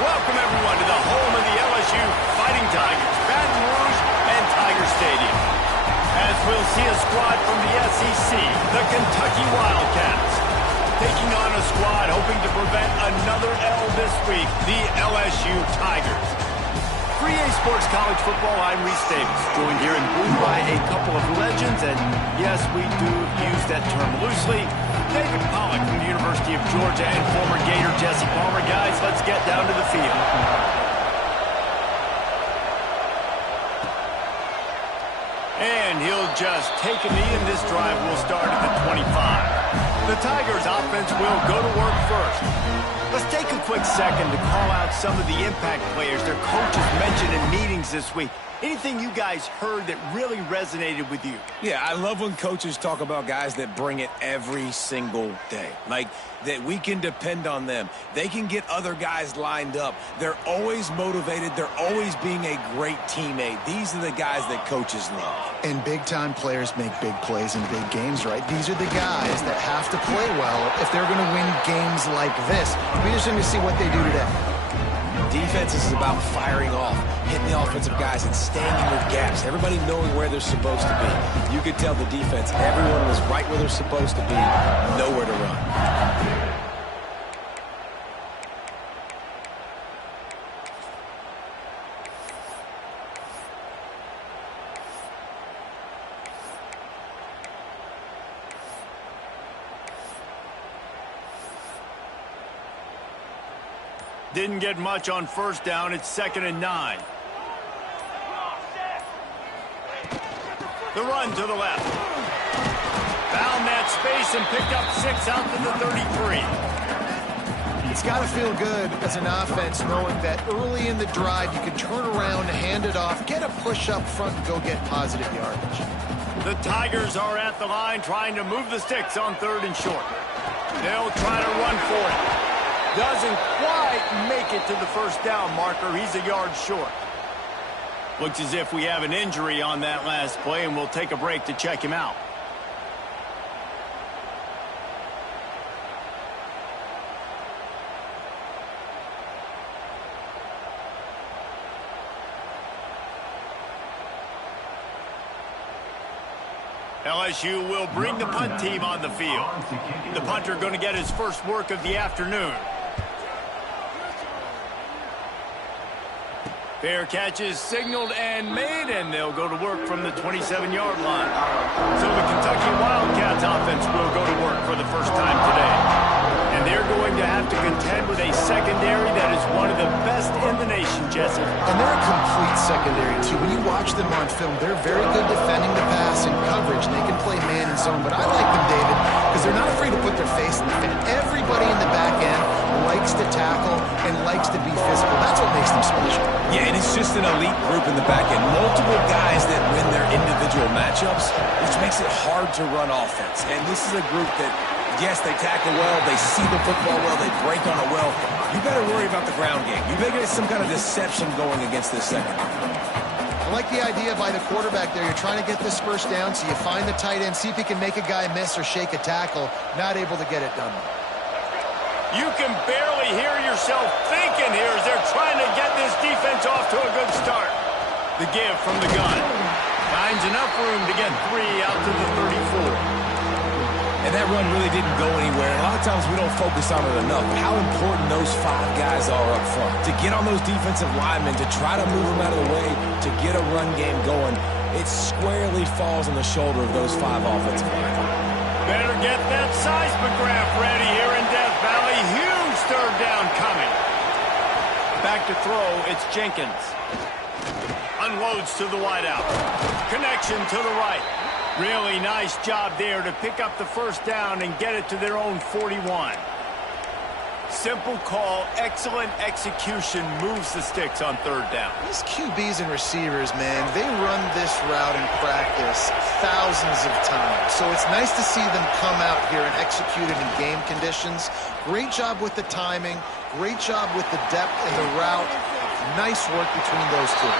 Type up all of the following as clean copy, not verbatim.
Welcome, everyone, to the home of the LSU Fighting Tigers, Baton Rouge and Tiger Stadium. As we'll see a squad from the SEC, the Kentucky Wildcats, taking on a squad hoping to prevent another L this week, the LSU Tigers. For EA Sports College Football, I'm Reese Davis, joined here in booth by a couple of legends, and yes, we do use that term loosely. David Pollack from the University of Georgia and former Gator Jesse Palmer. Guys, let's get down to the field. And he'll just take a knee, and this drive will start at the 25. The Tigers offense will go to work first. Let's take a quick second to call out some of the impact players their coaches mentioned in meetings this week. Anything you guys heard that really resonated with you? Yeah, I love when coaches talk about guys that bring it every single day. Like, that we can depend on them. They can get other guys lined up. They're always motivated. They're always being a great teammate. These are the guys that coaches love. And big-time players make big plays in big games, right? These are the guys that have to play well if they're going to win games like this. We just need to see what they do today. Defense is about firing off, hitting the offensive guys, and staying in their gaps. Everybody knowing where they're supposed to be. You could tell the defense, everyone was right where they're supposed to be, nowhere to run. Didn't get much on first down. It's 2nd and 9. The run to the left. Found that space and picked up 6 out to the 33. It's got to feel good as an offense knowing that early in the drive you can turn around, hand it off, get a push up front, and go get positive yardage. The Tigers are at the line trying to move the sticks on 3rd and short. They'll try to run for it. Doesn't quite make it to the first down marker. He's a yard short. Looks as if we have an injury on that last play, and we'll take a break to check him out. LSU will bring the punt team on the field. The punter going to get his first work of the afternoon. Fair catch is signaled and made, and they'll go to work from the 27-yard line. So the Kentucky Wildcats offense will go to work for the first time today. And they're going to have to contend with a secondary that is one of the best in the nation, Jesse. And they're a complete secondary, too. When you watch them on film, they're very good defending the pass and coverage, and they can play man and zone. But I like them, David, because they're not afraid to put their face in the fan. Everybody in the back end likes to tackle and likes to be physical. That's what makes them special. Yeah, and it's just an elite group in the back end. Multiple guys that win their individual matchups, which makes it hard to run offense. And this is a group that, yes, they tackle well, they see the football well, they break on it well. You better worry about the ground game. You better get some kind of deception going against this secondary. I like the idea by the quarterback there. You're trying to get this first down, so you find the tight end, see if he can make a guy miss or shake a tackle. Not able to get it done. You can barely hear yourself thinking here as they're trying to get this defense off to a good start. The give from the gun. Finds enough room to get 3 out to the 34. And that run really didn't go anywhere. And a lot of times we don't focus on it enough. How important those 5 guys are up front. To get on those defensive linemen, to try to move them out of the way, to get a run game going, it squarely falls on the shoulder of those 5 offensive linemen. Better get that seismograph ready here in Death Valley. Huge 3rd down coming. Back to throw, it's Jenkins. Unloads to the wideout. Connection to the right. Really nice job there to pick up the first down and get it to their own 41. Simple call, excellent execution, moves the sticks on 3rd down. These QBs and receivers, man, they run this route in practice thousands of times. So it's nice to see them come out here and execute it in game conditions. Great job with the timing, great job with the depth and the route. Nice work between those two.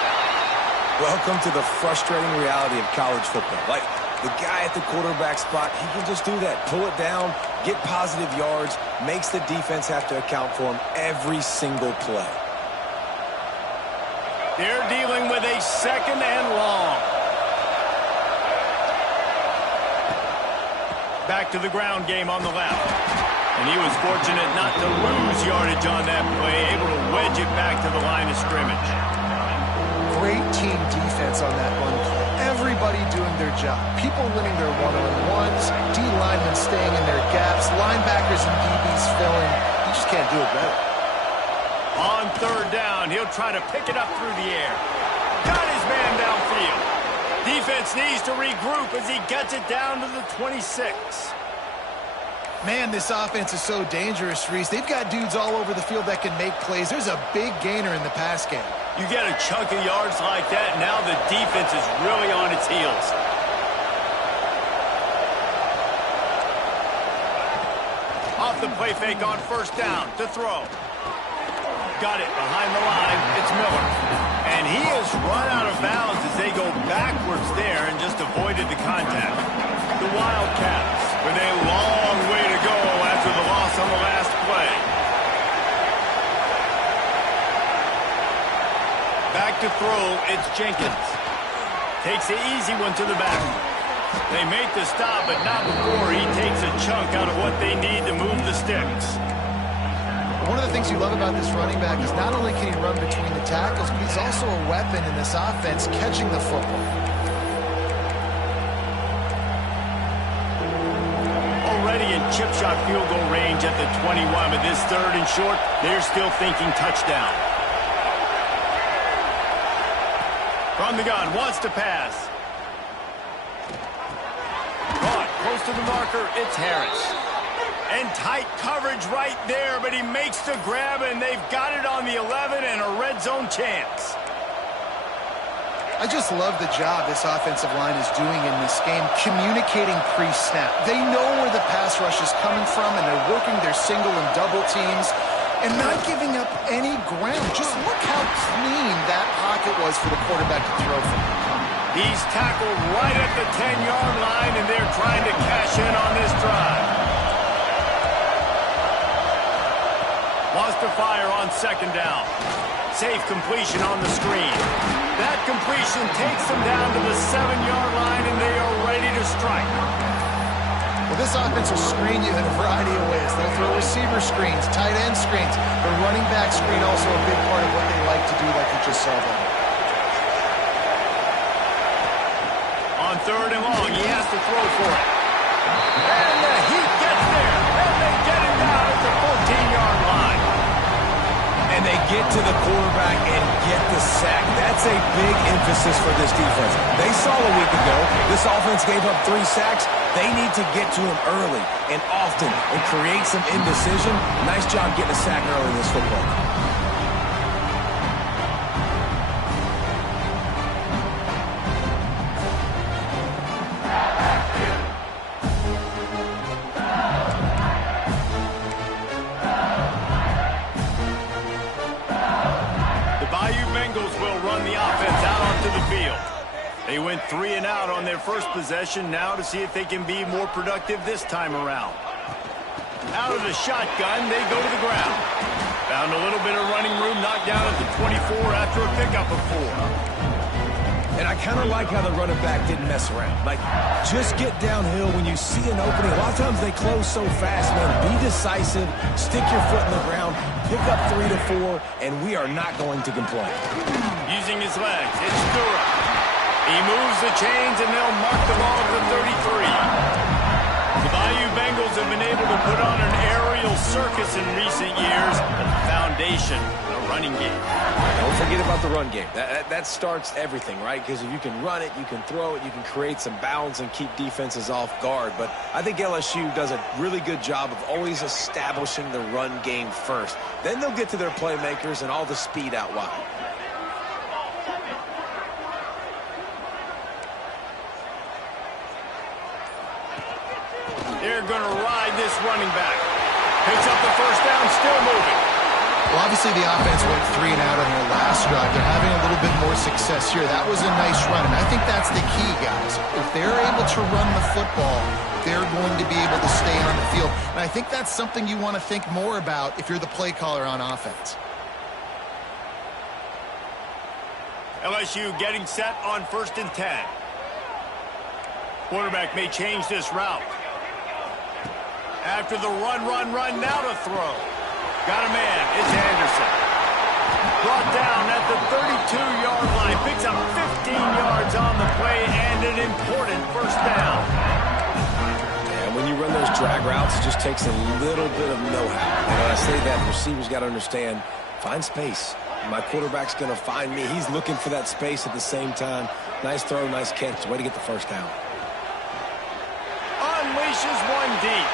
Welcome to the frustrating reality of college football. Like, the guy at the quarterback spot, he can just do that. Pull it down, get positive yards, makes the defense have to account for him every single play. They're dealing with a 2nd and long. Back to the ground game on the left. And he was fortunate not to lose yardage on that play, able to wedge it back to the line of scrimmage. Great team defense on that one play. Everybody doing their job. People winning their one-on-ones, D-linemen staying in their gaps, linebackers and DBs filling. You just can't do it better. On 3rd down, he'll try to pick it up through the air. Got his man downfield. Defense needs to regroup as he gets it down to the 26. Man, this offense is so dangerous, Reese. They've got dudes all over the field that can make plays. There's a big gainer in the pass game. You get a chunk of yards like that, now the defense is really on its heels. Off the play fake on 1st down to throw. Got it behind the line. It's Miller. And he has run out of bounds as they go backwards there and just avoided the contact. The Wildcats with a long way to go after the loss on the last play. Back to throw, it's Jenkins. Takes the easy one to the back. They make the stop, but not before he takes a chunk out of what they need to move the sticks. One of the things you love about this running back is not only can he run between the tackles, but he's also a weapon in this offense catching the football. Already in chip shot field goal range at the 21, but this 3rd and short, they're still thinking touchdown. From the gun, wants to pass. Caught, close to the marker, it's Harris. And tight coverage right there, but he makes the grab, and they've got it on the 11 and a red zone chance. I just love the job this offensive line is doing in this game, communicating pre-snap. They know where the pass rush is coming from, and they're working their single and double teams and not giving up any ground. Just look how clean that pocket was for the quarterback to throw from. He's tackled right at the 10-yard line, and they're trying to cash in on this drive. Wants to fire on 2nd down. Safe completion on the screen. That completion takes them down to the 7-yard line, and they are ready to strike. Well, this offense will screen you in a variety of ways. They'll throw receiver screens, tight end screens. The running back screen also a big part of what they like to do, like you just saw them. On 3rd and long, he has to throw for it. And the Heat gets there, and they get him down at the 14-yard line. And they get to the quarterback and get the sack. That's a big emphasis for this defense. They saw a week ago, this offense gave up 3 sacks. They need to get to him early and often and create some indecision. Nice job getting a sack early in this football. They went 3 and out on their first possession, now to see if they can be more productive this time around. Out of the shotgun, they go to the ground. Found a little bit of running room, knocked down at the 24 after a pickup of 4. And I kind of like how the running back didn't mess around. Like, just get downhill when you see an opening. A lot of times they close so fast, man. Be decisive, stick your foot in the ground, pick up 3 to 4, and we are not going to complain. Using his legs, it's Durham. He moves the chains, and they'll mark the ball at the 33. The Bayou Bengals have been able to put on an aerial circus in recent years, but the foundation, the running game. Don't forget about the run game. That starts everything, right? Because if you can run it, you can throw it, you can create some balance and keep defenses off guard. But I think LSU does a really good job of always establishing the run game first. Then they'll get to their playmakers and all the speed out wide. They're going to ride this running back. Picks up the 1st down, still moving. Well, obviously the offense went 3 and out on their last drive. They're having a little bit more success here. That was a nice run, and I think that's the key, guys. If they're able to run the football, they're going to be able to stay on the field. And I think that's something you want to think more about if you're the play caller on offense. LSU getting set on 1st and 10. Quarterback may change this route. After the run, now to throw. Got a man, it's Anderson. Brought down at the 32-yard line. Picks up 15 yards on the play and an important first down. And when you run those drag routes, it just takes a little bit of know-how. And when I say that, the receivers got to understand, find space. My quarterback's going to find me. He's looking for that space at the same time. Nice throw, nice catch. Way to get the first down. Unleashes one deep.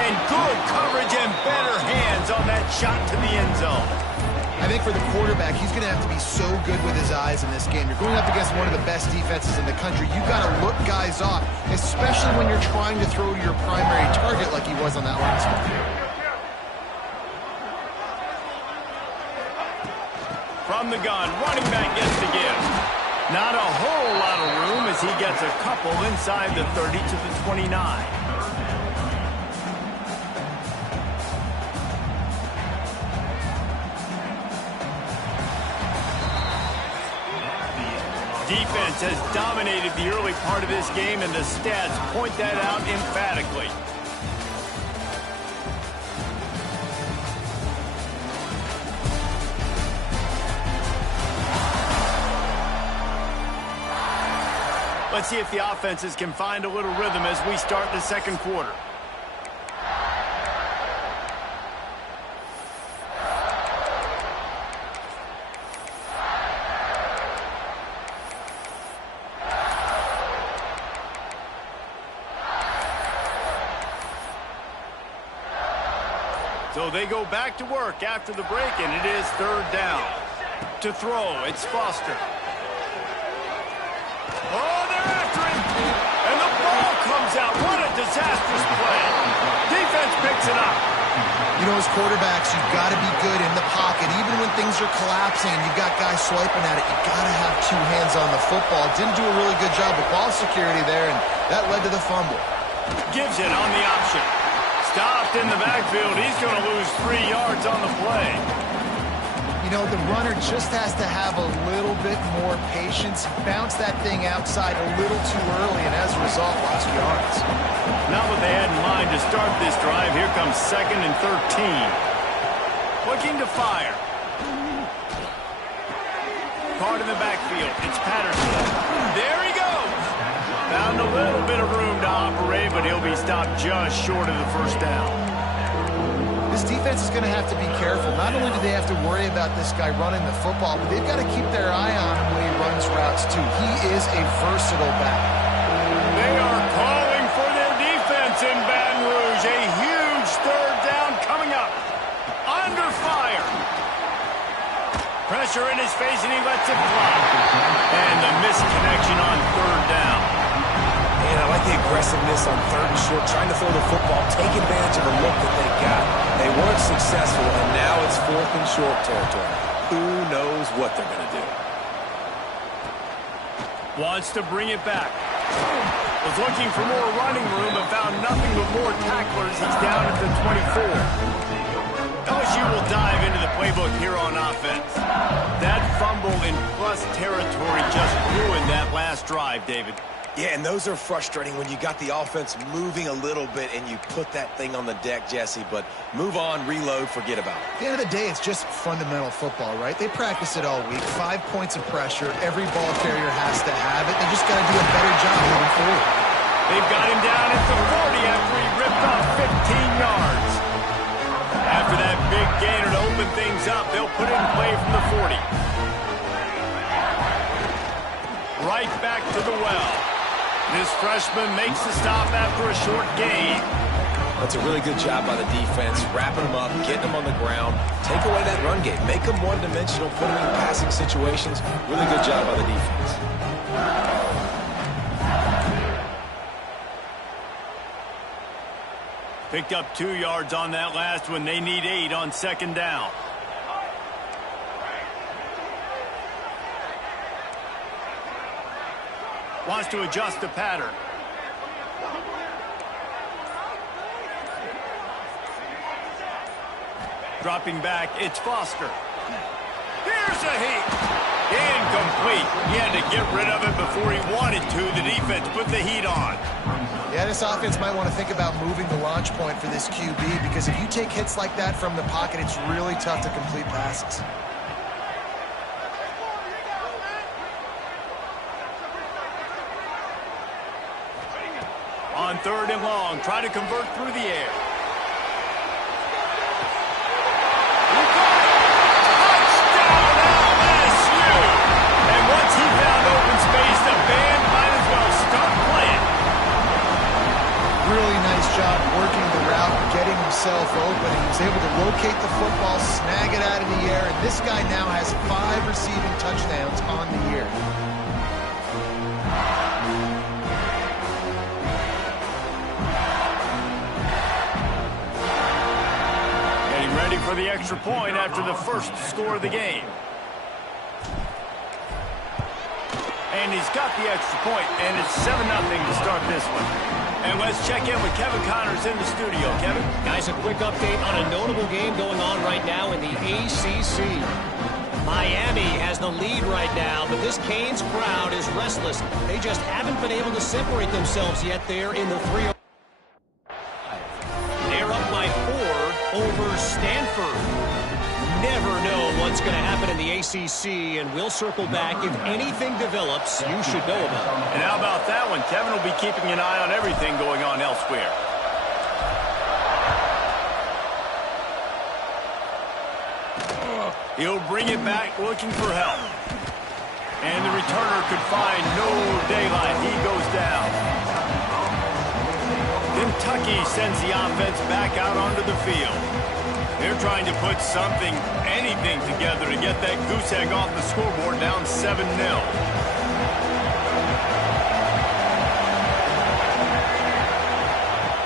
And good coverage and better hands on that shot to the end zone. I think for the quarterback, he's going to have to be so good with his eyes in this game. You're going up against one of the best defenses in the country. You got to look guys off, especially when you're trying to throw to your primary target like he was on that last one. From the gun, running back gets the give. Not a whole lot of room as he gets a couple inside the 30 to the 29. Defense has dominated the early part of this game, and the stats point that out emphatically. Let's see if the offenses can find a little rhythm as we start the second quarter. So they go back to work after the break, and it is 3rd down. To throw, it's Foster. Oh, they're after him. And the ball comes out. What a disastrous play. Defense picks it up. You know, as quarterbacks, you've got to be good in the pocket. Even when things are collapsing and you've got guys swiping at it, you've got to have 2 hands on the football. Didn't do a really good job with ball security there, and that led to the fumble. Gives it on the option. Stopped in the backfield. He's going to lose 3 yards on the play. You know, the runner just has to have a little bit more patience. Bounce that thing outside a little too early, and as a result, lost yards. Not what they had in mind to start this drive. Here comes 2nd and 13. Looking to fire. Card in the backfield. It's Patterson. There he goes. Found a little bit of room to operate, but he'll be stopped just short of the first down. This defense is going to have to be careful. Not only do they have to worry about this guy running the football, but they've got to keep their eye on him when he runs routes, too. He is a versatile back. They are calling for their defense in Baton Rouge. A huge 3rd down coming up. Under fire. Pressure in his face, and he lets it fly. And the misconnection on 3rd down. And I like the aggressiveness on 3rd and short, trying to throw the football, take advantage of the look that they got. They weren't successful, and now it's 4th and short territory. Who knows what they're going to do? Wants to bring it back. Was looking for more running room, but found nothing but more tacklers. He's down at the 24. LSU will dive into the playbook here on offense. That fumble in plus territory just ruined that last drive, David. Yeah, and those are frustrating when you got the offense moving a little bit and you put that thing on the deck, Jesse. But move on, reload, forget about it. At the end of the day, it's just fundamental football, right? They practice it all week. 5 points of pressure. Every ball carrier has to have it. They just got to do a better job moving forward. They've got him down at the 40 after he ripped off 15 yards. After that big gainer to open things up, they'll put it in play from the 40. Right back to the well. This freshman makes the stop after a short gain. That's a really good job by the defense, wrapping them up, getting them on the ground, take away that run game, make them one-dimensional, put them in passing situations. Really good job by the defense. Picked up 2 yards on that last one. They need 8 on 2nd down. Wants to adjust the pattern. Dropping back, it's Foster. Here's a heat. Incomplete. He had to get rid of it before he wanted to. The defense put the heat on. Yeah, this offense might want to think about moving the launch point for this QB, because if you take hits like that from the pocket, it's really tough to complete passes. On 3rd and long, try to convert through the air. Touchdown LSU! And once he found open space, the band might as well start playing. Really nice job working the route, getting himself open. He was able to locate the football, snag it out of the air, and this guy now has 5 receiving touchdowns on the year. Getting ready for the extra point after the first score of the game. And he's got the extra point, and it's 7-0 to start this one. And let's check in with Kevin Connors in the studio. Kevin? Guys, a quick update on a notable game going on right now in the ACC. Miami has the lead right now, but this Canes crowd is restless. They just haven't been able to separate themselves yet there in the 3-0. They're up by 4 over Stanford. Never know what's going to happen in the ACC, and we'll circle back. If anything develops, you should know about it. And how about that one? Kevin will be keeping an eye on everything going on elsewhere. He'll bring it back looking for help. And the returner could find no daylight. He goes down. Kentucky sends the offense back out onto the field. They're trying to put something, anything together to get that goose egg off the scoreboard, down 7-0.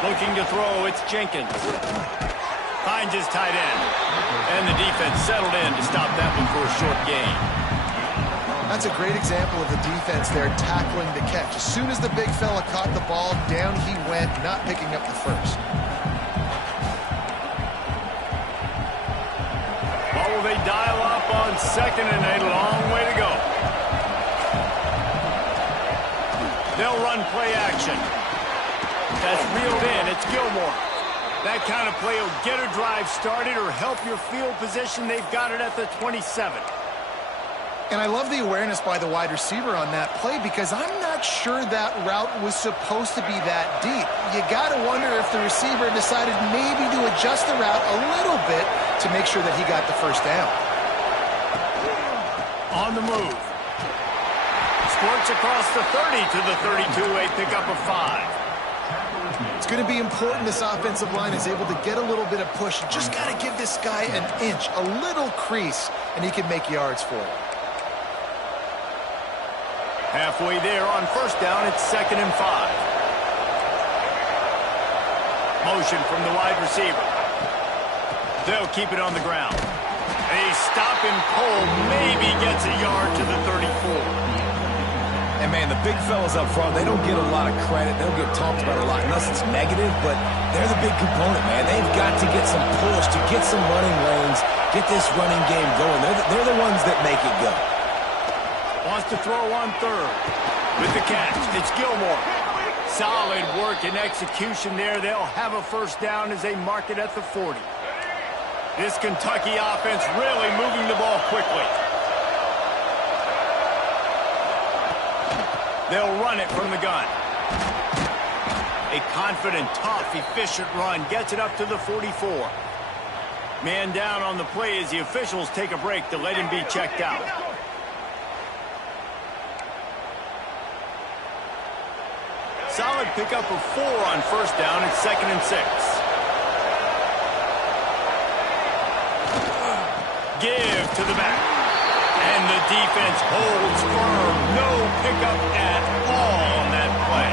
Looking to throw, it's Jenkins. Finds his tight end. And the defense settled in to stop that one for a short gain. That's a great example of the defense there tackling the catch. As soon as the big fella caught the ball, down he went, not picking up the first. What will they dial up on 2nd and a long way to go? They'll run play action. That's reeled in. It's Gilmore. That kind of play will get a drive started or help your field position. They've got it at the 27. And I love the awareness by the wide receiver on that play, because I'm not sure that route was supposed to be that deep. You got to wonder if the receiver decided maybe to adjust the route a little bit to make sure that he got the first down. On the move. Squirts across the 30 to the 32, a pickup of 5. It's going to be important this offensive line is able to get a little bit of push. You just got to give this guy an inch, a little crease, and he can make yards for it. Halfway there on 1st down, it's 2nd and 5. Motion from the wide receiver. They'll keep it on the ground. They stop him cold, maybe gets a yard to the 34. And, man, the big fellas up front, they don't get a lot of credit. They don't get talked about a lot unless it's negative, but they're the big component, man. They've got to get some push, to get some running lanes, get this running game going. They're the ones that make it go. Wants to throw on 3rd. With the catch, it's Gilmore. Solid work and execution there. They'll have a first down as they mark it at the 40. This Kentucky offense really moving the ball quickly. They'll run it from the gun. A confident, tough, efficient run gets it up to the 44. Man down on the play as the officials take a break to let him be checked out. Solid pickup of 4 on 1st down. It's 2nd and 6. Give to the back. And the defense holds firm. No pickup at all on that play.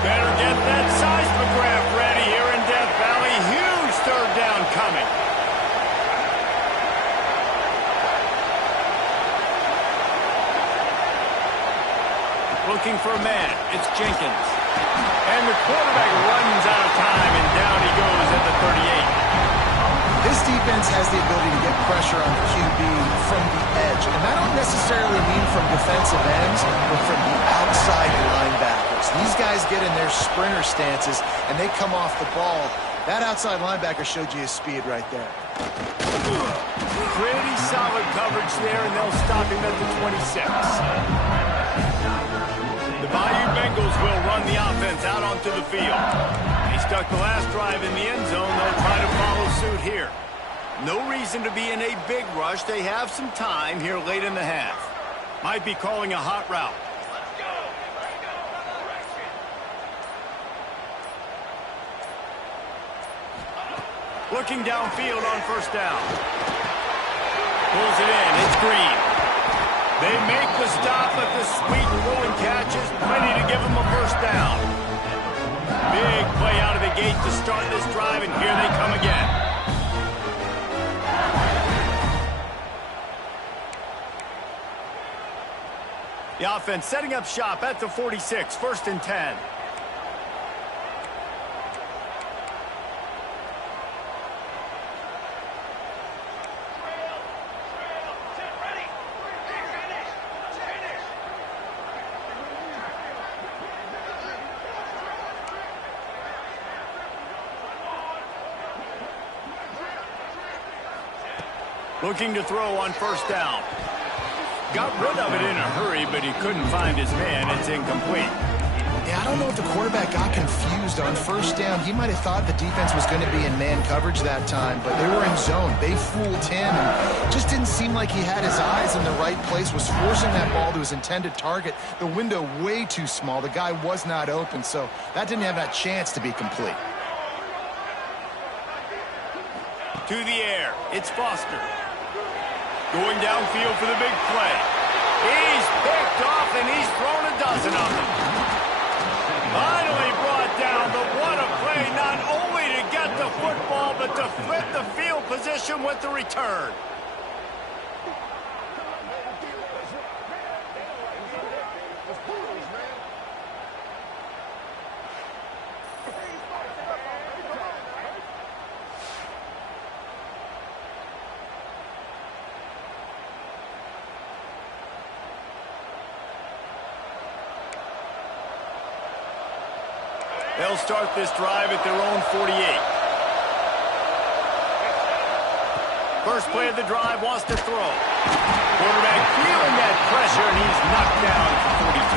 Better get that seismograph ready here in Death Valley. Huge 3rd down coming. Looking for a man. It's Jenkins. And the quarterback runs out of time, and down he goes at the 38. This defense has the ability to get pressure on the QB from the edge, and I don't necessarily mean from defensive ends, but from the outside linebackers. These guys get in their sprinter stances, and they come off the ball. That outside linebacker showed you his speed right there. Pretty solid coverage there, and they'll stop him at the 26. The Bayou Bengals will run the offense out onto the field. He stuck the last drive in the end zone. They'll try to follow suit here. No reason to be in a big rush. They have some time here late in the half. Might be calling a hot route. Looking downfield on first down. Pulls it in. It's Green. They make the stop, but the sweet throwing catch is plenty to give them a first down. Big play out of the gate to start this drive, and here they come again. The offense setting up shop at the 46, 1st and 10. Looking to throw on first down. Got rid of it in a hurry, but he couldn't find his man. It's incomplete. Yeah, I don't know if the quarterback got confused on first down. He might have thought the defense was going to be in man coverage that time, but they were in zone. They fooled him, and just didn't seem like he had his eyes in the right place, was forcing that ball to his intended target. The window way too small. The guy was not open, so that didn't have that chance to be complete. To the air. It's Foster. Going downfield for the big play. He's picked off, and he's thrown a dozen of them. Finally brought down, but what a play, not only to get the football, but to flip the field position with the return. They'll start this drive at their own 48. First play of the drive, wants to throw. Quarterback feeling that pressure, and he's knocked down for 42.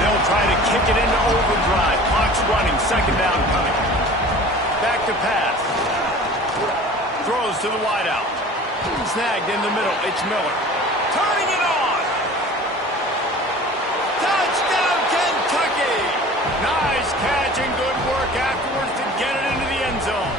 They'll try to kick it into overdrive. Clock's running, second down coming. Back to pass. Throws to the wideout. Snagged in the middle, it's Miller. Turning it on! Touchdown, Kentucky! Nice catch and good work afterwards to get it into the end zone.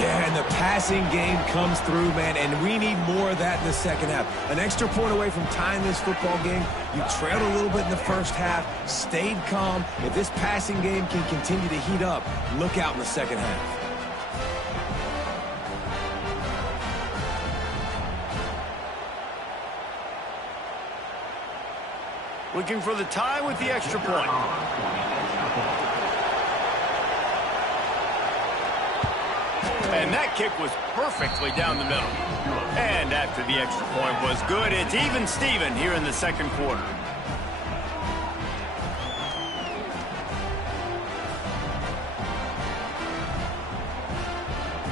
Yeah, and the passing game comes through, man, and we need more of that in the second half. An extra point away from tying this football game. You trailed a little bit in the first half, stayed calm. If this passing game can continue to heat up, look out in the second half. Looking for the tie with the extra point. And that kick was perfectly down the middle. And after the extra point was good, it's even Steven here in the second quarter.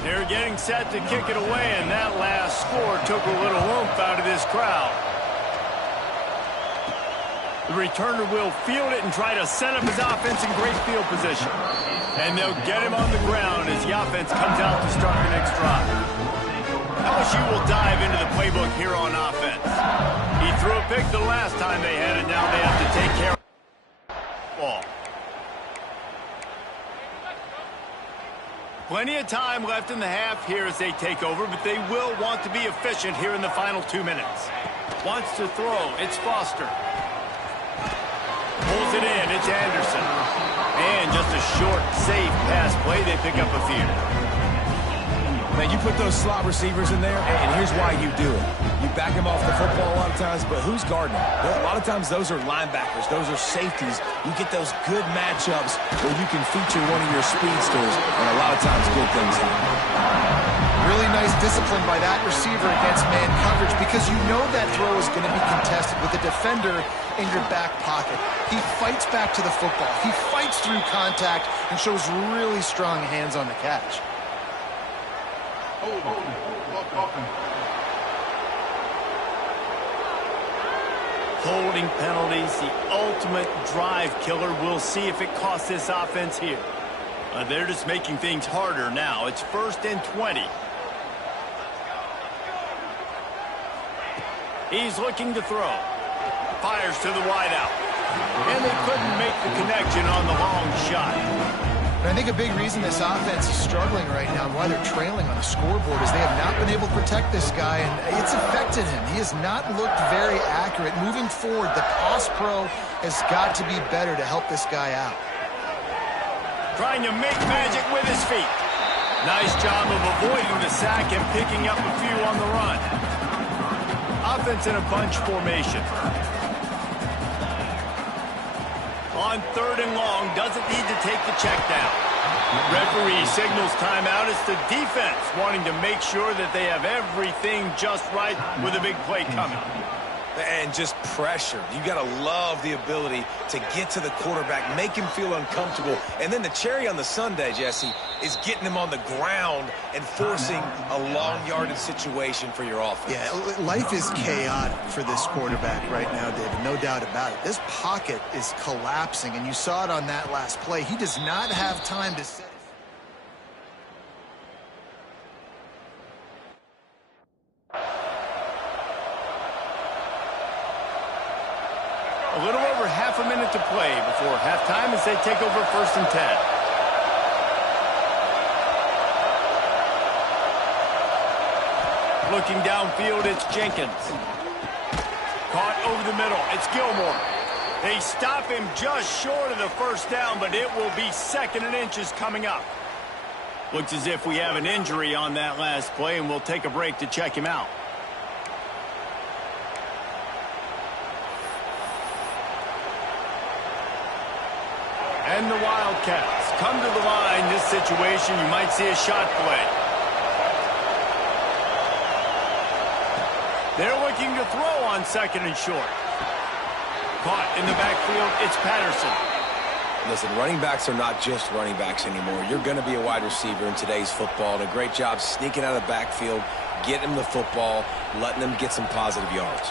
They're getting set to kick it away, and that last score took a little oomph out of this crowd. The returner will field it and try to set up his offense in great field position. And they'll get him on the ground as the offense comes out to start the next drive. LSU will dive into the playbook here on offense. He threw a pick the last time they had it. Now they have to take care of the ball. Plenty of time left in the half here as they take over, but they will want to be efficient here in the final 2 minutes. Wants to throw. It's Foster. Pulls it in. It's Anderson. And just a short, safe pass play. They pick up a few. Man, you put those slot receivers in there, and here's why you do it. You back them off the football a lot of times, but who's guarding them? A lot of times those are linebackers. Those are safeties. You get those good matchups where you can feature one of your speedsters, and a lot of times good things happen. disciplined by that receiver against man coverage because you know that throw is going to be contested with a defender in your back pocket. He fights back to the football. He fights through contact and shows really strong hands on the catch. Holding penalties, the ultimate drive killer. We'll see if it costs this offense here. They're just making things harder now. It's 1st and 20. He's looking to throw. Fires to the wideout. And they couldn't make the connection on the long shot. And I think a big reason this offense is struggling right now and why they're trailing on the scoreboard is they have not been able to protect this guy, and it's affected him. He has not looked very accurate. Moving forward, the pass pro has got to be better to help this guy out. Trying to make magic with his feet. Nice job of avoiding the sack and picking up a few on the run. Offense in a bunch formation. On 3rd and long, doesn't need to take the check down. Referee signals timeout. It's the defense wanting to make sure that they have everything just right with a big play coming. And just pressure. You got to love the ability to get to the quarterback, make him feel uncomfortable. And then the cherry on the sundae, Jesse, is getting him on the ground and forcing a long yardage situation for your offense. Yeah, life is chaotic for this quarterback right now, David. No doubt about it. This pocket is collapsing, and you saw it on that last play. He does not have time to set it. A little over half a minute to play before halftime as they take over 1st and 10. Looking downfield, it's Jenkins. Caught over the middle, it's Gilmore. They stop him just short of the 1st down, but it will be 2nd and inches coming up. Looks as if we have an injury on that last play, and we'll take a break to check him out. And the Wildcats come to the line. This situation, you might see a shot play. They're looking to throw on 2nd and short. Caught in the backfield, it's Patterson. Listen, running backs are not just running backs anymore. You're going to be a wide receiver in today's football. And a great job sneaking out of the backfield, getting them the football, letting them get some positive yards.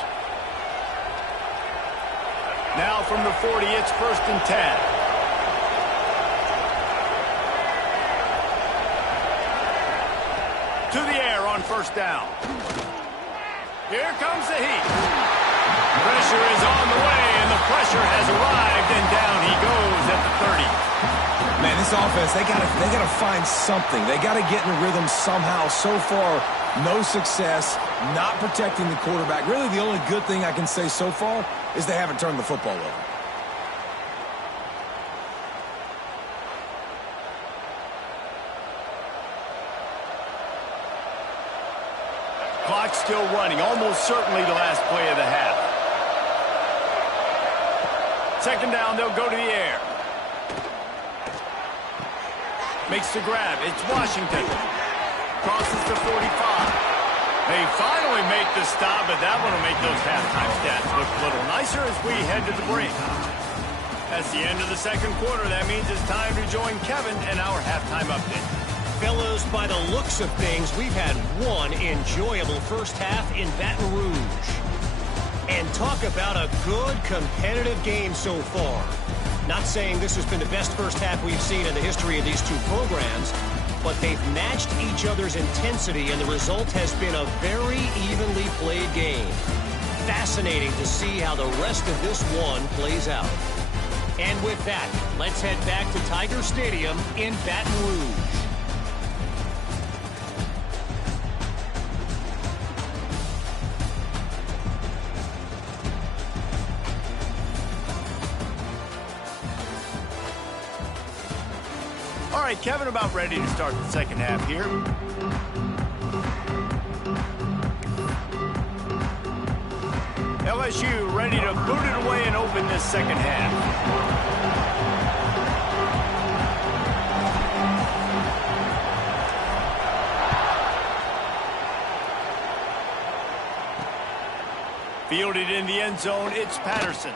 Now from the 40, it's 1st and 10. To the air on 1st down. Here comes the heat. Pressure is on the way, and the pressure has arrived, and down he goes at the 30. Man, this offense, they gotta find something. They gotta get in a rhythm somehow. So far, no success, not protecting the quarterback. Really, the only good thing I can say so far is they haven't turned the football over. Clock still running, almost certainly the last play of the half. 2nd down, they'll go to the air. Makes the grab, it's Washington. Crosses the 45. They finally make the stop, but that one will make those halftime stats look a little nicer as we head to the break. That's the end of the 2nd quarter. That means it's time to join Kevin and our halftime update. Fellas, by the looks of things, we've had one enjoyable 1st half in Baton Rouge. And talk about a good competitive game so far. Not saying this has been the best 1st half we've seen in the history of these two programs, but they've matched each other's intensity, and the result has been a very evenly played game. Fascinating to see how the rest of this one plays out. And with that, let's head back to Tiger Stadium in Baton Rouge. All right, Kevin, about ready to start the 2nd half here. LSU ready to boot it away and open this 2nd half. Fielded in the end zone, it's Patterson.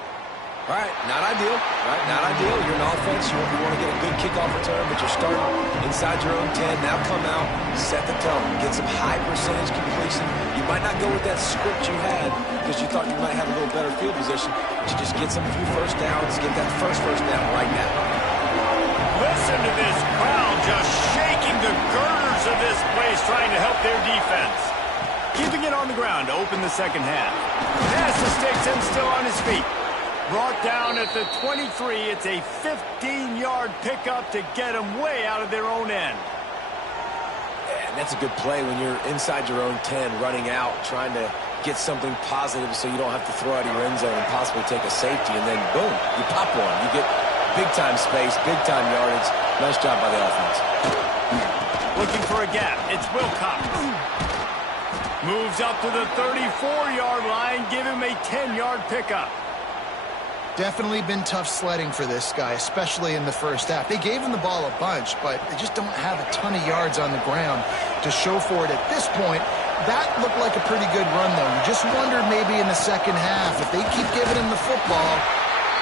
All right, not ideal, right? Not ideal. You're an offense. You want to get a good kickoff return, but you're starting inside your own 10. Now come out, set the tone, get some high percentage completion. You might not go with that script you had because you thought you might have a little better field position, but you just get some few first downs, get that first down right now. Listen to this crowd just shaking the girders of this place, trying to help their defense. Keeping it on the ground to open the second half. Pass to Sticks and still on his feet. Brought down at the 23. It's a 15-yard pickup to get them way out of their own end. And that's a good play when you're inside your own 10, running out, trying to get something positive so you don't have to throw out of your end zone and possibly take a safety, and then boom, you pop one. You get big-time space, big-time yardage. Nice job by the offense. Looking for a gap. It's Wilcox. Moves up to the 34-yard line. Give him a 10-yard pickup. Definitely been tough sledding for this guy, especially in the first half. They gave him the ball a bunch, but they just don't have a ton of yards on the ground to show for it at this point. That looked like a pretty good run, though. You just wondered maybe in the second half, if they keep giving him the football,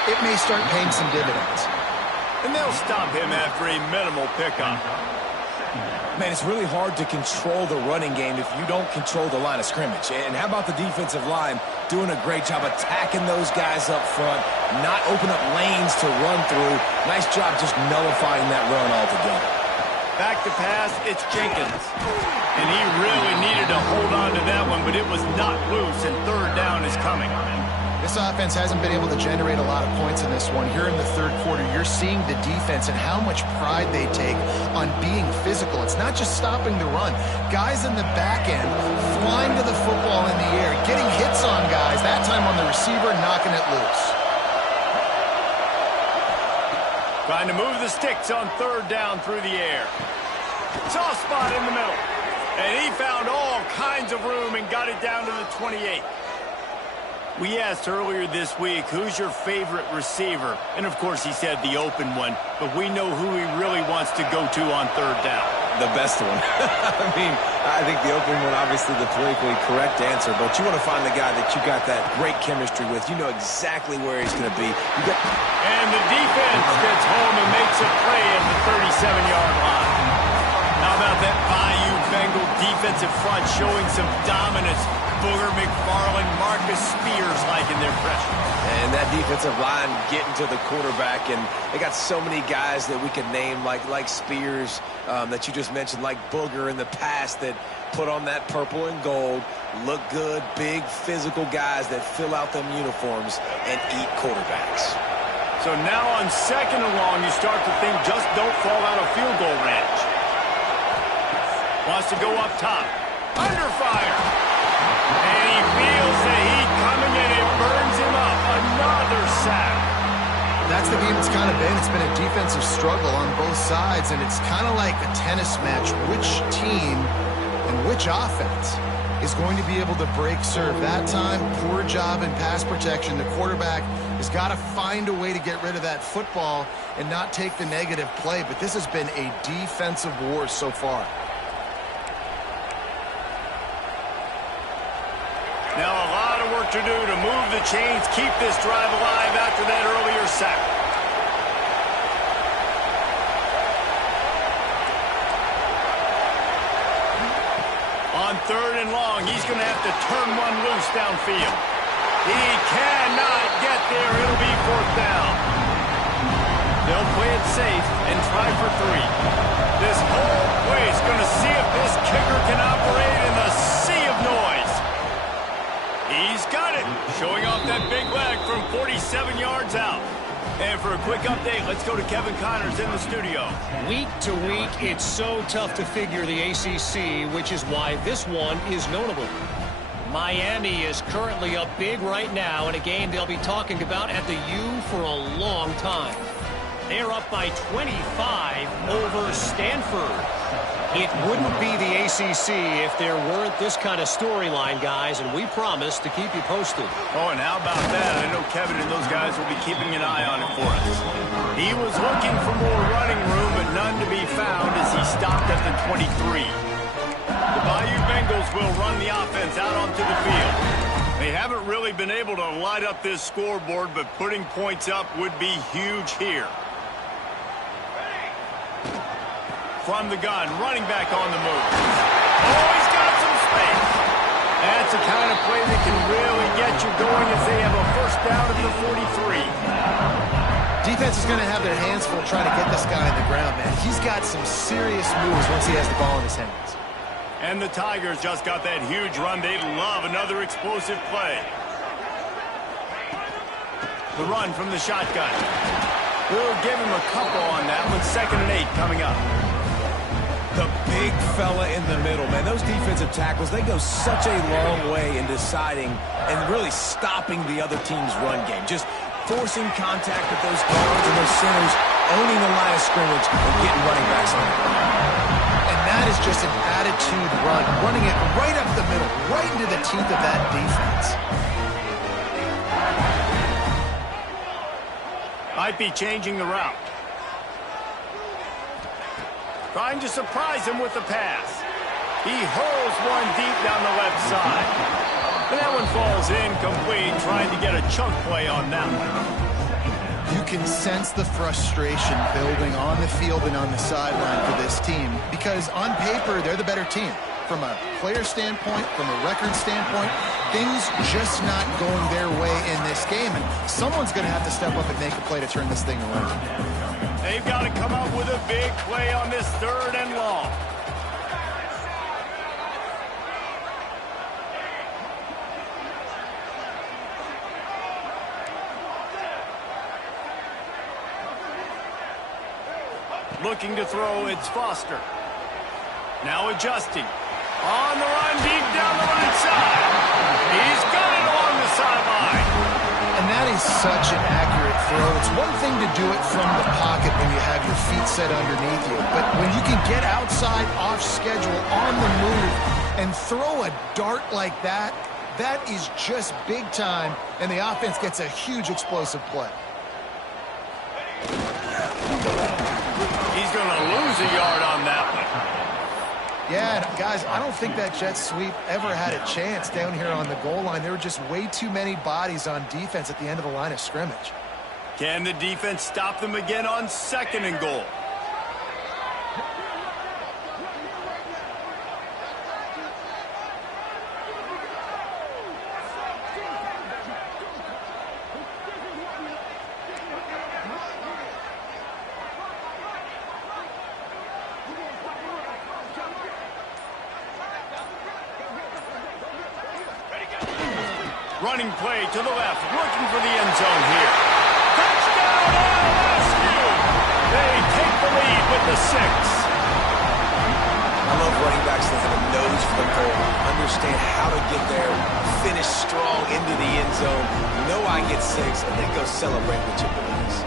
it may start paying some dividends. And they'll stop him after a minimal pickup. Man, it's really hard to control the running game if you don't control the line of scrimmage. And how about the defensive line doing a great job attacking those guys up front, not open up lanes to run through. Nice job just nullifying that run altogether. Back to pass, it's Jenkins. And he really needed to hold on to that one, but it was not loose, and third down is coming. This offense hasn't been able to generate a lot of points in this one. Here in the third quarter, you're seeing the defense and how much pride they take on being physical. It's not just stopping the run. Guys in the back end flying to the football in the air, getting hits on guys, that time on the receiver, knocking it loose. Trying to move the Sticks on third down through the air. Soft spot in the middle. And he found all kinds of room and got it down to the 28. We asked earlier this week, who's your favorite receiver? And, of course, he said the open one. But we know who he really wants to go to on third down. The best one. I think the open one, obviously the politically correct answer. But you want to find the guy that you got that great chemistry with. You know exactly where he's going to be. And the defense gets home and makes a play at the 37-yard line. How about that Bayou Bengal defensive front showing some dominance? Booger McFarland, Marcus Spears liking their pressure. And that defensive line getting to the quarterback, and they got so many guys that we could name like Spears that you just mentioned, like Booger in the past that put on that purple and gold, look good, big physical guys that fill out them uniforms and eat quarterbacks. So now on second and long, you start to think just don't fall out of field goal range. Wants to go up top. Under fire. And he feels the heat coming in. It burns him up. Another sack. That's the game it's kind of been. It's been a defensive struggle on both sides, and it's kind of like a tennis match. Which team and which offense is going to be able to break serve? That time, poor job in pass protection. The quarterback has got to find a way to get rid of that football and not take the negative play. But this has been a defensive war so far. Now a lot of work to do to move the chains, keep this drive alive after that earlier sack. On third and long, he's going to have to turn one loose downfield. He cannot get there. It'll be fourth down. They'll play it safe and try for three. This whole place is going to see if this kicker can operate in the sea of noise. He's got it, showing off that big leg from 47 yards out. And for a quick update, let's go to Kevin Connors in the studio. Week to week, it's so tough to figure the ACC, which is why this one is notable. Miami is currently up big right now in a game they'll be talking about at the U for a long time. They're up by 25 over Stanford. It wouldn't be the ACC if there weren't this kind of storyline, guys, and we promise to keep you posted. Oh, and how about that? I know Kevin and those guys will be keeping an eye on it for us. He was looking for more running room, but none to be found as he stopped at the 23. The Bayou Bengals will run the offense out onto the field. They haven't really been able to light up this scoreboard, but putting points up would be huge here. From the gun, running back on the move. Oh, he's got some space. That's the kind of play that can really get you going as they have a first down at the 43. Defense is going to have their hands full trying to get this guy on the ground, man. He's got some serious moves once he has the ball in his hands. And the Tigers just got that huge run. They'd love another explosive play. The run from the shotgun. We'll give him a couple on that one. 2nd and 8 coming up. The big fella in the middle, man. Those defensive tackles, they go such a long way in deciding and really stopping the other team's run game. Just forcing contact with those guards and those centers, owning the line of scrimmage and getting running backs on the ground. And that is just an attitude run, running it right up the middle, right into the teeth of that defense. Might be changing the route. Trying to surprise him with the pass. He hurls one deep down the left side. And that one falls incomplete, trying to get a chunk play on that one. You can sense the frustration building on the field and on the sideline for this team because on paper, they're the better team. From a player standpoint, from a record standpoint, things just not going their way in this game. And someone's going to have to step up and make a play to turn this thing around. They've got to come up with a big play on this 3rd and long. Looking to throw, it's Foster. Now adjusting. On the run, deep down the right side. He's got it along the sideline. And that is such an accurate throw. It's one thing to do it from the pocket when you have your feet set underneath you. But when you can get outside, off schedule, on the move, and throw a dart like that, that is just big time. And the offense gets a huge explosive play. He's going to lose a yard on that one. Yeah, guys, I don't think that jet sweep ever had a chance down here on the goal line. There were just way too many bodies on defense at the end of the line of scrimmage. Can the defense stop them again on 2nd and goal? Running play to the left, looking for the end zone here. Touchdown, LSU! They take the lead with the 6. I love running backs that have a nose for the goal. Understand how to get there, finish strong into the end zone, know I get 6, and then go celebrate with your boys.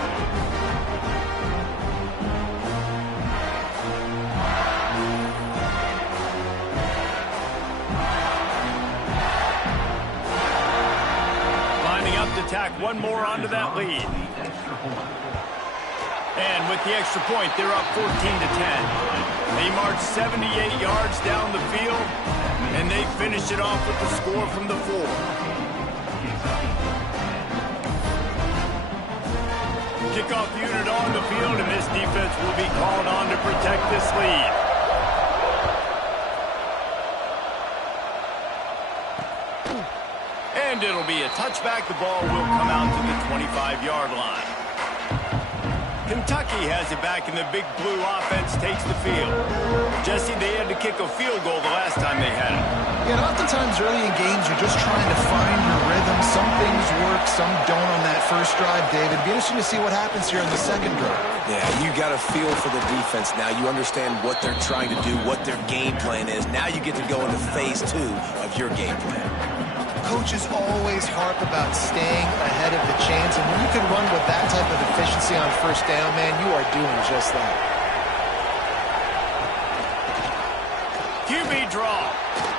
Tack one more onto that lead. And with the extra point, they're up 14-10. They march 78 yards down the field, and they finish it off with the score from the 4. Kickoff unit on the field, and this defense will be called on to protect this lead. And it'll be a touchback. The ball will come out to the 25-yard line. Kentucky has it back, and the big blue offense takes the field. Jesse, they had to kick a field goal the last time they had it. Yeah, and oftentimes early in games, you're just trying to find your rhythm. Some things work, some don't on that first drive, David. It'd be interesting to see what happens here in the second drive. Yeah, you got a feel for the defense now. You understand what they're trying to do, what their game plan is. Now you get to go into phase 2 of your game plan. Coaches always harp about staying ahead of the chains, and when you can run with that type of efficiency on first down, man, you are doing just that. QB draw.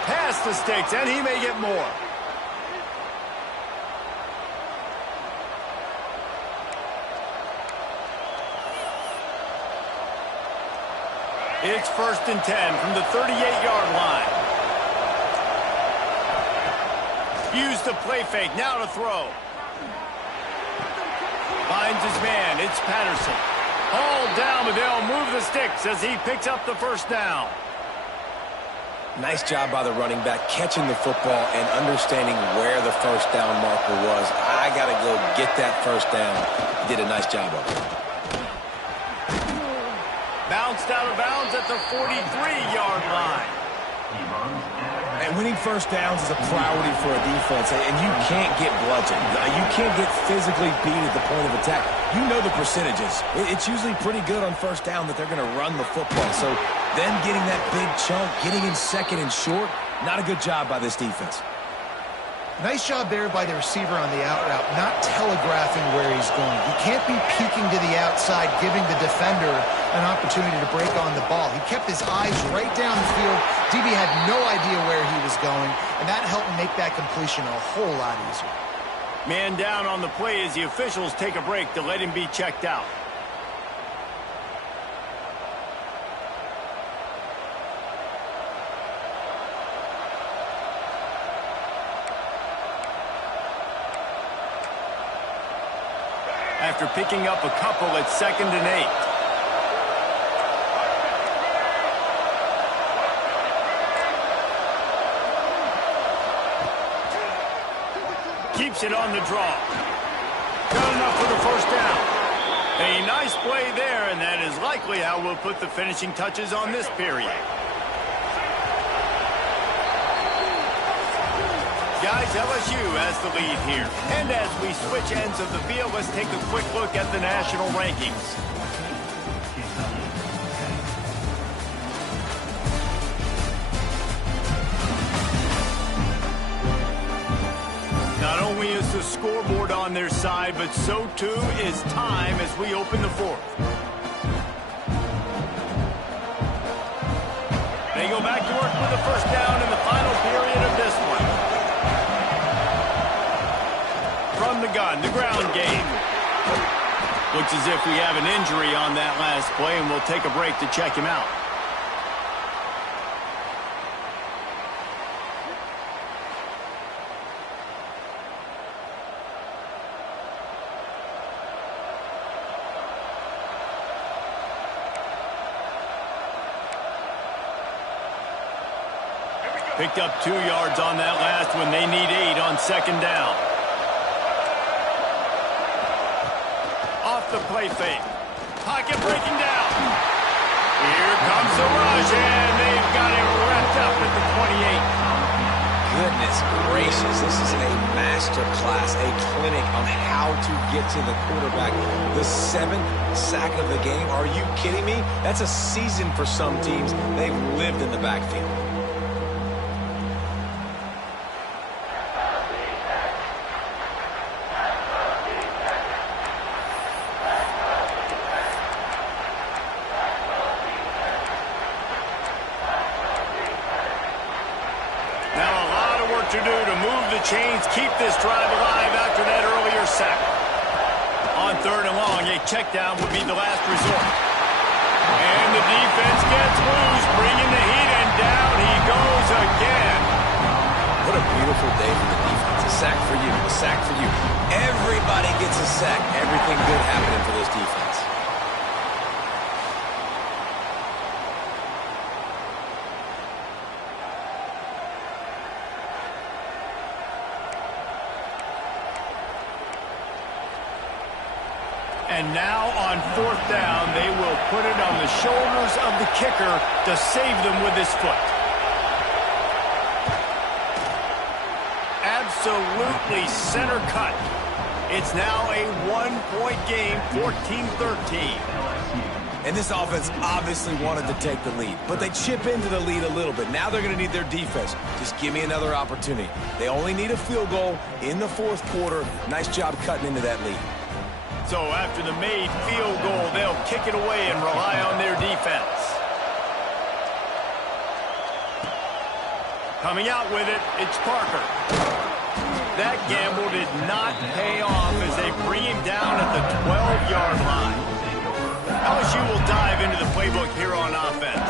Pass the sticks, and he may get more. It's 1st and 10 from the 38-yard line. Use the play fake. Now to throw. Finds his man. It's Patterson. All down, but they'll move the sticks as he picks up the first down. Nice job by the running back, catching the football and understanding where the first down marker was. I got to go get that first down. He did a nice job of it. Bounced out of bounds at the 43-yard line. And winning first downs is a priority for a defense, and you can't get bludgeoned. You can't get physically beat at the point of attack. You know the percentages. It's usually pretty good on first down that they're going to run the football. So them getting that big chunk, getting in second and short, not a good job by this defense. Nice job there by the receiver on the out route, not telegraphing where he's going. He can't be peeking to the outside, giving the defender an opportunity to break on the ball. He kept his eyes right down the field. DB had no idea where he was going, and that helped make that completion a whole lot easier. Man down on the play as the officials take a break to let him be checked out. After picking up a couple at 2nd and 8. Keeps it on the draw. Got enough for the first down. A nice play there, and that is likely how we'll put the finishing touches on this period. Guys, LSU has the lead here. And as we switch ends of the field, let's take a quick look at the national rankings. Not only is the scoreboard on their side, but so too is time as we open the fourth. They go back to work with the first down in the final period of this one. From the gun, the ground game. Looks as if we have an injury on that last play, and we'll take a break to check him out. Picked up 2 yards on that last one. They need 8 on 2nd down. Off the play fake. Pocket breaking down. Here comes the rush, and they've got him wrapped up at the 28. Goodness gracious, this is a master class, a clinic on how to get to the quarterback. The 7th sack of the game. Are you kidding me? That's a season for some teams. They've lived in the backfield. To do to move the chains, keep this drive alive after that earlier sack. On 3rd and long, a check down would be the last resort. And the defense gets loose, bringing the heat, and down he goes again. What a beautiful day for the defense. A sack for you, a sack for you. Everybody gets a sack. Everything good happening for this defense. And now on 4th down, they will put it on the shoulders of the kicker to save them with his foot. Absolutely center cut. It's now a 1-point game, 14-13. And this offense obviously wanted to take the lead, but they chip into the lead a little bit. Now they're going to need their defense. Just give me another opportunity. They only need a field goal in the 4th quarter. Nice job cutting into that lead. So after the made field goal, they'll kick it away and rely on their defense. Coming out with it, it's Parker. That gamble did not pay off as they bring him down at the 12-yard line. LSU will dive into the playbook here on offense.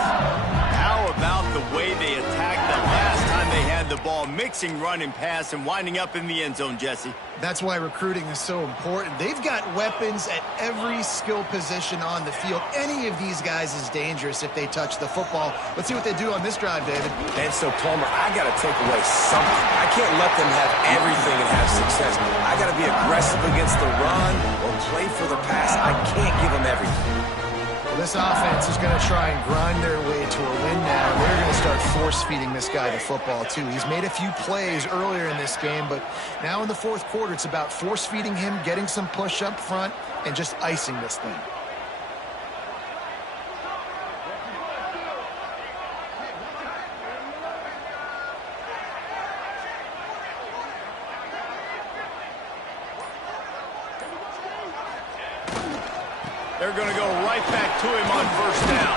How about the way they attacked the last time they had the the ball, mixing run and pass, and winding up in the end zone, Jesse. That's why recruiting is so important. They've got weapons at every skill position on the field. Any of these guys is dangerous if they touch the football. Let's see what they do on this drive, David. And so, Palmer, I got to take away something. I can't let them have everything and have success. I got to be aggressive against the run or play for the pass. I can't give them everything. Well, this offense is going to try and grind their way to a win now. They're going to start force-feeding this guy the football, too. He's made a few plays earlier in this game, but now in the fourth quarter, it's about force-feeding him, getting some push up front, and just icing this thing. They're going to go right back to him on first down.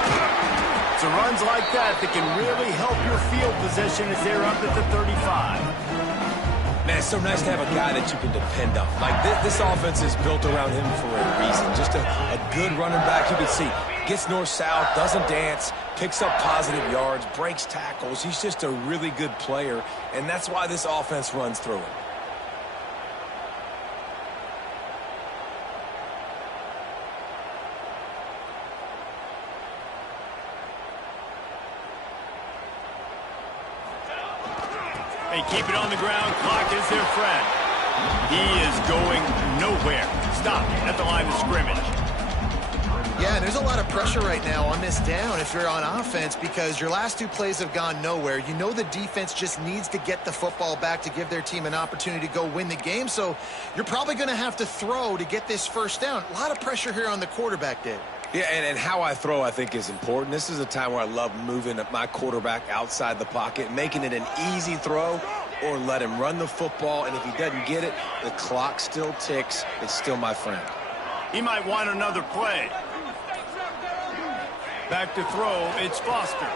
It's runs like that that can really help your field position as they're up at the 35. Man, it's so nice to have a guy that you can depend on. Like, this offense is built around him for a reason. Just a good running back. You can see, gets north-south, doesn't dance, picks up positive yards, breaks tackles. He's just a really good player, and that's why this offense runs through him. They keep it on the ground. Clock is their friend. He is going nowhere. Stop at the line of scrimmage. Yeah, there's a lot of pressure right now on this down if you're on offense because your last two plays have gone nowhere. You know the defense just needs to get the football back to give their team an opportunity to go win the game, so you're probably going to have to throw to get this first down. A lot of pressure here on the quarterback, Dave. Yeah, and how I throw, I think, is important. This is a time where I love moving my quarterback outside the pocket, making it an easy throw, or let him run the football, and if he doesn't get it, the clock still ticks. It's still my friend. He might want another play. Back to throw, it's Foster.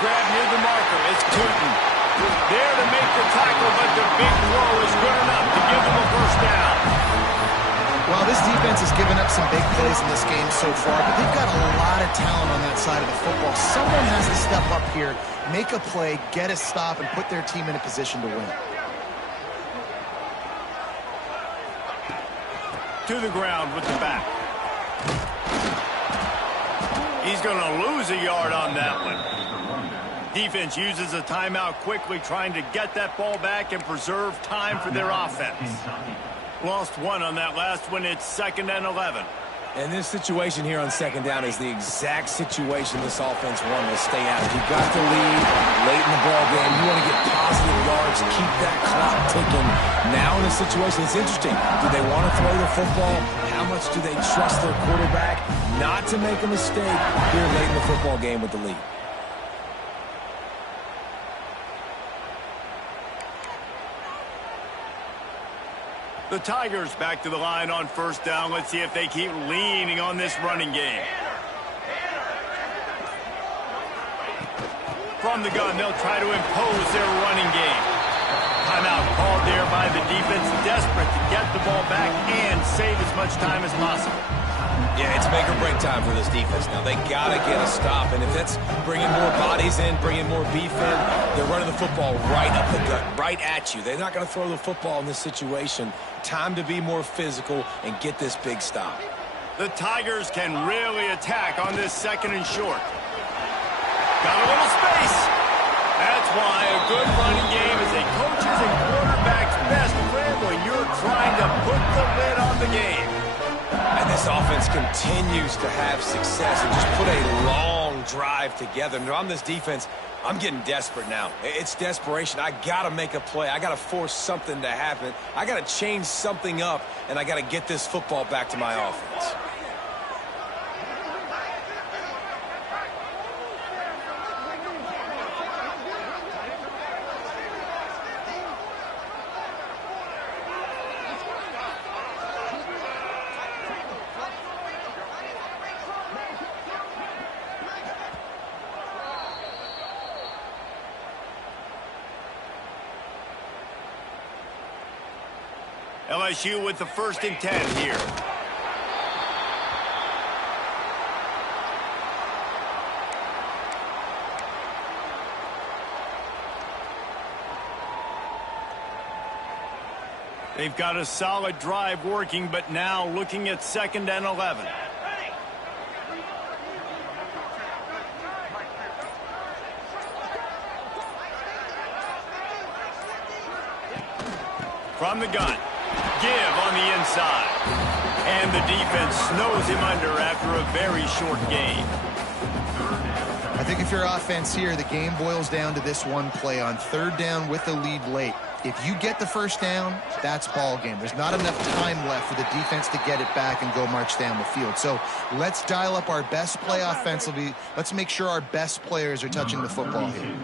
Grab near the marker, it's Tootin. There to make the tackle, but the big throw is good enough to give them a first down. Well, this defense has given up some big plays in this game so far, but they've got a lot of talent on that side of the football. Someone has to step up here, make a play, get a stop, and put their team in a position to win. To the ground with the back. He's going to lose a yard on that one. Defense uses a timeout quickly, trying to get that ball back and preserve time for their offense. Lost one on that last one. It's 2nd and 11. And this situation here on second down is the exact situation this offense wanted to stay out of. You got the lead late in the ball game. You want to get positive yards, keep that clock ticking. Now in this situation, it's interesting. Do they want to throw the football? How much do they trust their quarterback not to make a mistake here late in the football game with the lead? The Tigers back to the line on first down. Let's see if they keep leaning on this running game. From the gun, they'll try to impose their running game. Timeout called there by the defense, desperate to get the ball back and save as much time as possible. Yeah, it's make or break time for this defense now. They got to get a stop, and if that's bringing more bodies in, bringing more beef in, they're running the football right up the gut, right at you. They're not going to throw the football in this situation. Time to be more physical and get this big stop. The Tigers can really attack on this 2nd and short. Got a little space. That's why a good running game is a coach's and quarterback's best friend when you're trying to put the lid on the game. And this offense continues to have success and just put a long drive together. And on this defense, I'm getting desperate now. It's desperation. I got to make a play. I got to force something to happen. I got to change something up, and I got to get this football back to my offense. LSU with the 1st and 10 here. They've got a solid drive working, but now looking at 2nd and 11. From the gun. Give on the inside. And the defense snows him under after a very short gain. I think if you're offense here, the game boils down to this one play on 3rd down with the lead late. If you get the 1st down, that's ball game. There's not enough time left for the defense to get it back and go march down the field. So let's dial up our best play offensively. Let's make sure our best players are touching the football here.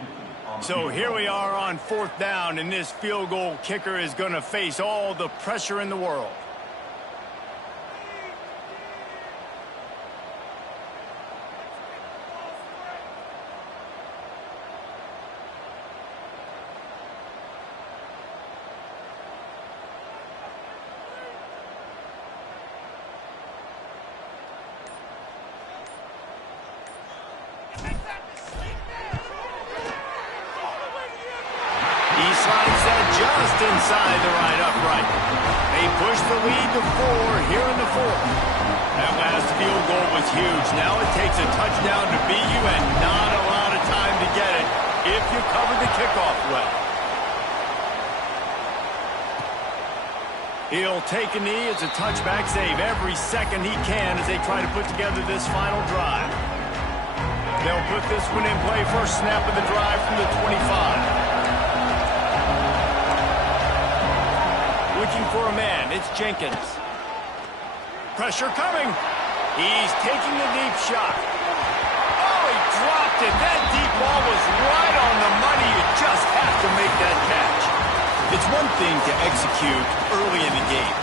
So here we are on 4th down, and this field goal kicker is going to face all the pressure in the world. Just inside the right upright. They push the lead to 4 here in the 4th. That last field goal was huge. Now it takes a touchdown to beat you and not a lot of time to get it if you cover the kickoff well. He'll take a knee. It's a touchback save every second he can as they try to put together this final drive. They'll put this one in play first snap of the drive from the 25. Looking for a man, it's Jenkins. Pressure coming. He's taking the deep shot. Oh, he dropped it. That deep ball was right on the money. You just have to make that catch. It's one thing to execute early in the game.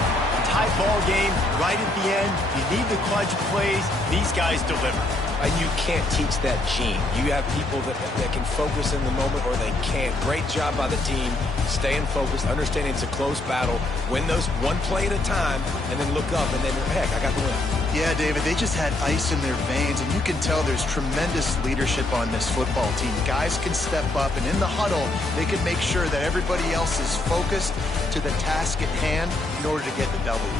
Tight ball game, right at the end. You need the clutch plays. These guys deliver. And you can't teach that gene. You have people that can focus in the moment or they can't. Great job by the team, staying focused, understanding it's a close battle, win those one play at a time, and then look up and then, heck, I got the win. Yeah, David, they just had ice in their veins, and you can tell there's tremendous leadership on this football team. Guys can step up, and in the huddle, they can make sure that everybody else is focused to the task at hand in order to get the W.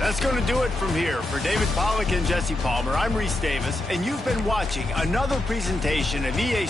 That's going to do it from here. For David Pollack and Jesse Palmer, I'm Reese Davis, and you've been watching another presentation of EA